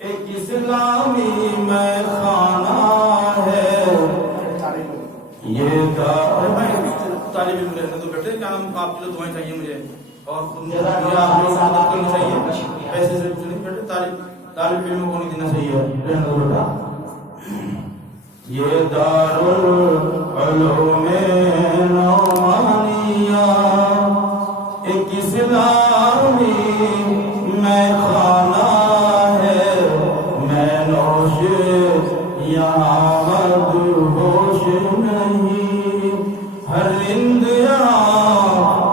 ایک اسلامی میں خانہ ہے یہ طالب علم رہتے تو بیٹھے کیا نام آپ کے دعائیں چاہیے مجھے اور مدد کرنی چاہیے پیسے سے کچھ نہیں بیٹھے طالب علم کو نہیں دینا چاہیے رہنے دو بیٹا یہ دارالعلوم نعمانیہ ایک اسلامی میں خانہ ہے میں نوش یہاں مدہوش نہیں ہر رند یہاں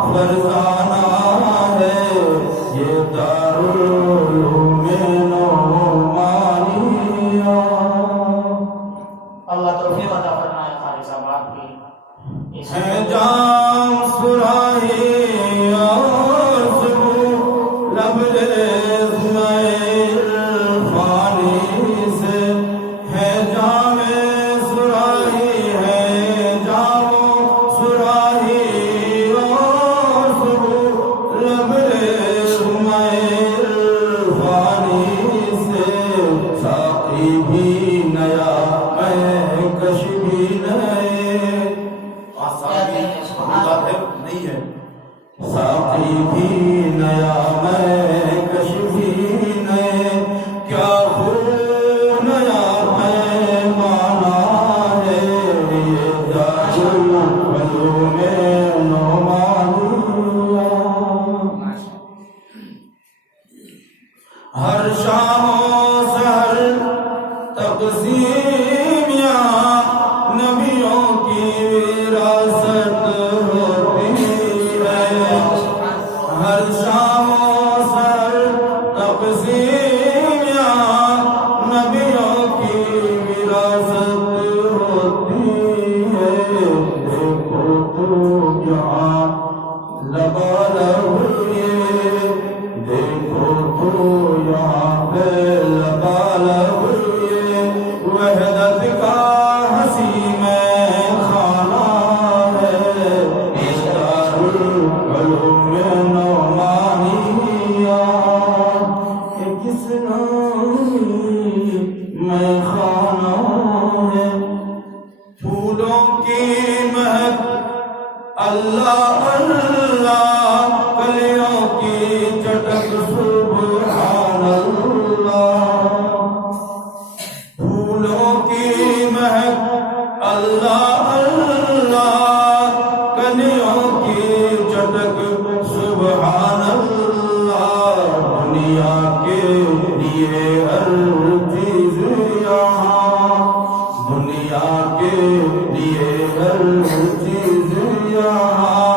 فرزانہ ہے یہ دارالعلوم نعمانیہ اللہ توفیق عطا فرمائے قاری صاحب آپ کی ہے جام سراہی اور صبح لبریز فانی سے ہے جام سراہی ہے جام سراہی اور صبح لبریز فانی سے ساقی بھی نیا کش بھی نہیں ہے ساقی بھی نیا میں کش بھی نئے کیا خود نیا پیمانہ ہے یہ دارالعلوم نعمانیہ ہر شام و سحر تقسیم یہاں نبیوں کی وراثت ہوتی ہے ہر شام و سحر تقسیم یہاں نبیوں کی وراثت ہوتی ہے دیکھو تو یہاں لبالب دیکھو تو یہاں پہ لبالب وحدت کا ہنسی میں خانہ ہے اس دارالعلوم نعمانیہ ایک اسلامی میں خانہ ہے پھولوں کی مہک اللہ اللہ کلیوں کی چٹک سبحان اللہ پھولوں کی مہک اللہ اللہ کلیوں کی چٹک سبحان اللہ دنیا کے لیے ہر چیز یہاں دنیا کے لیے ہر چیز یہاں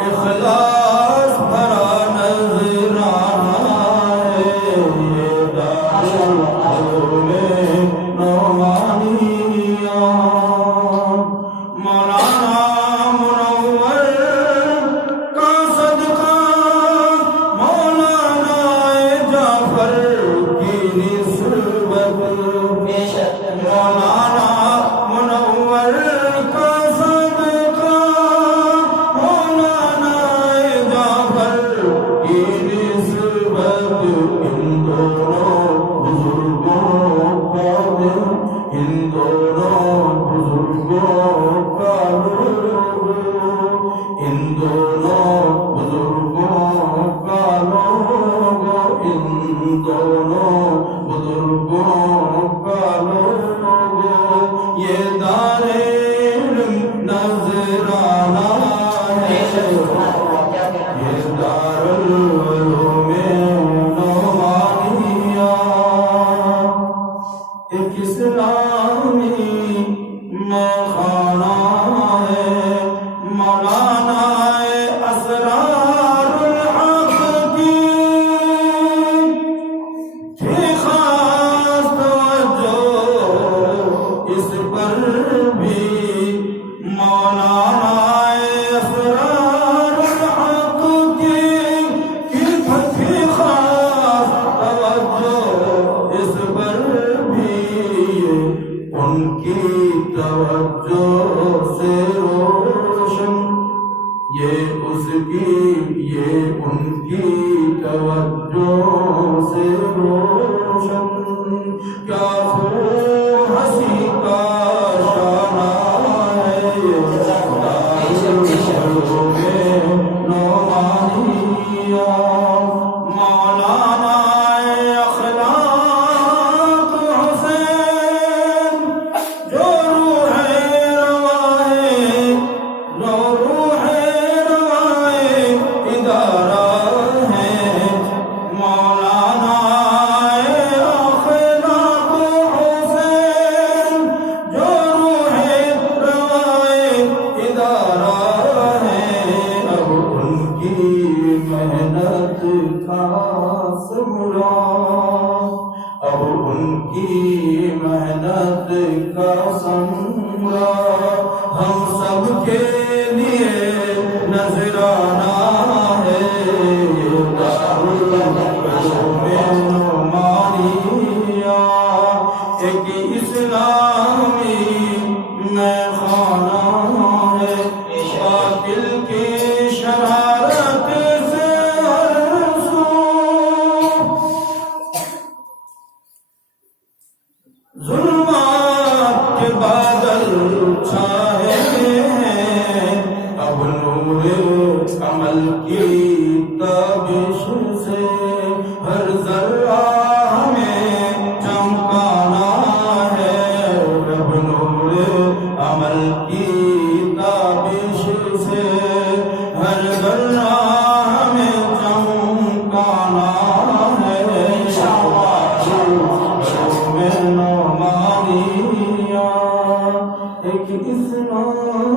اخلاص بھرا نظرانہ ہے یہ دارالعلوم نعمانیہ مولانا منور کا صدقہ مولانا جعفر کی نسبت مولانا منور کا صدقہ مولانا جعفر کی نسبت ان دونوں بزرگوں کا ان دونوں بزرگوں کا لوگو ان دونوں بزرگوں کا لوگو ان دونوں بزرگوں کا لوگو یہ دارالعلوم نذرانہ ہے یہ دارالعلوم نعمانیہ ایک اسلامی میں خانہ ہے مولانا اسرار الحق کی تھی خاص توجہ کی محنت کا ثمرہ ہم سب کے لیے نذرانہ ہے دارالعلوم نعمانیہ ایک اسلامی میں خانہ ہے باطل کی شرارت سے ہر سو ظلمات کے بادل چھائے ہیں اب نور عمل کی تابش سے ہر ذرہ ہمیں چمکانا ہے اب نور عمل کی تابش سے ہر ذرہ ہمیں چمکانا ہے میں نعمانیہ ایک اسلام